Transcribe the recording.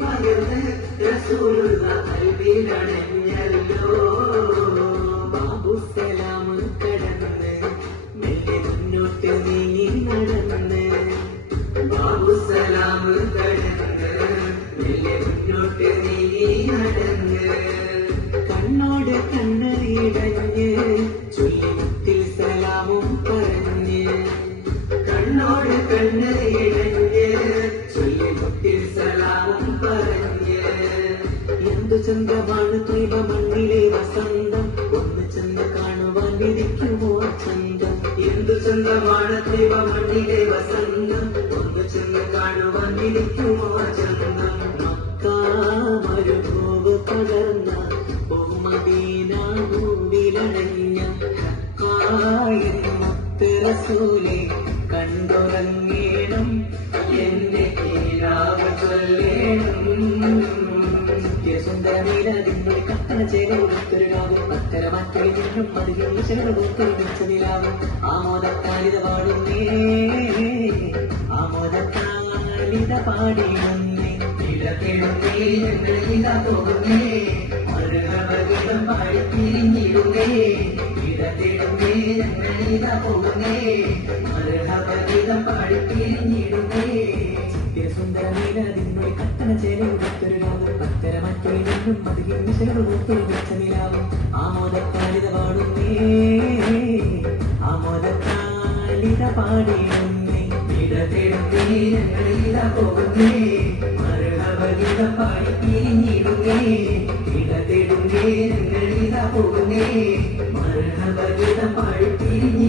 പകർന്ന് റസൂലുള്ള കൽവിലണഞ്ഞല്ലോ. ബാബുസലാം കടന്ന് മെല്ലെ മുന്നോട്ട് നീങ്ങി നടന്ന്, ബാബുസലാം കടന്ന് മെല്ലെ മുന്നോട്ട് നീങ്ങി നടന്ന്, കണ്ണോട് കണ്ണറിയിടഞ്ഞ് ചൊല്ലിമുത്തിൽ സലാമും പറഞ്ഞ്, കണ്ണോട് കണ്ണറിയിടഞ്ഞ് ചൊല്ലിമുത്തിൽ സലാമും പറഞ്ഞ്. എന്തു ചന്തമാണ് ത്വയ്ബ മണ്ണിലെ വസന്തം, ഒന്ന് ചെന്ന് കാണുവാൻ വിധിക്കുമോ ചന്തം. എന്തു ചന്തമാണ് ത്വയ്ബ മണ്ണിലെ വസന്തം, ഒന്ന് ചെന്ന് കാണുവാൻ വിധിക്കുമോ ചന്തം. മക്കാമരുഭൂവ് പകർന്ന മദീന മൂവിലണഞ്ഞ റസൂലെ കണ്ടുറങ്ങേണം, എന്റെ കീഴാവ് ചൊല്ലേണം. സുന്ദരമീലതിന്റെ കത്തന ചേരൊരു രാവും അത്തരമറ്റൊരു നിന്നും മതിയും ചെറുതൊരുമിച്ചതിലാവും. ആമോദത്താലിത പാടുന്നേ, ആമോദത്താലിത പാടിയുന്നേ, ഇടപെടുന്നേ ഞങ്ങൾ ഇതാ പോകുന്നേ, മറുകവഗീതം പാടി പിരിഞ്ഞിടുന്നേ, ഇടപെടുന്നേ ഞങ്ങൾ ഇതാ പോകുന്നേ, മറുകവഗീതം പാടി പിരിഞ്ഞിടുന്നേ. സുന്ദരമീലതിന്റെ കത്തന ചേരൊരു രാവും അത്തരമറ്റൊരു നിന്നും മതിയും ചെറുതൊരുമിച്ചതിലാവും. ആമോദത്താലിത പാടുന്നേ, ആമോദത്താലിത പാടിയുന്നേ, ഇടപെടുന്നേ ഞങ്ങൾ ഇതാ പോകുന്നേ, മറുകവഗീതം പാടി പിരിഞ്ഞിടുന്നേ, ഇടപെടുന്നേ ഞങ്ങൾ ഇതാ പോകുന്നേ, മറുകവഗീതം പാടി പിരിഞ്ഞിടുന്നേ.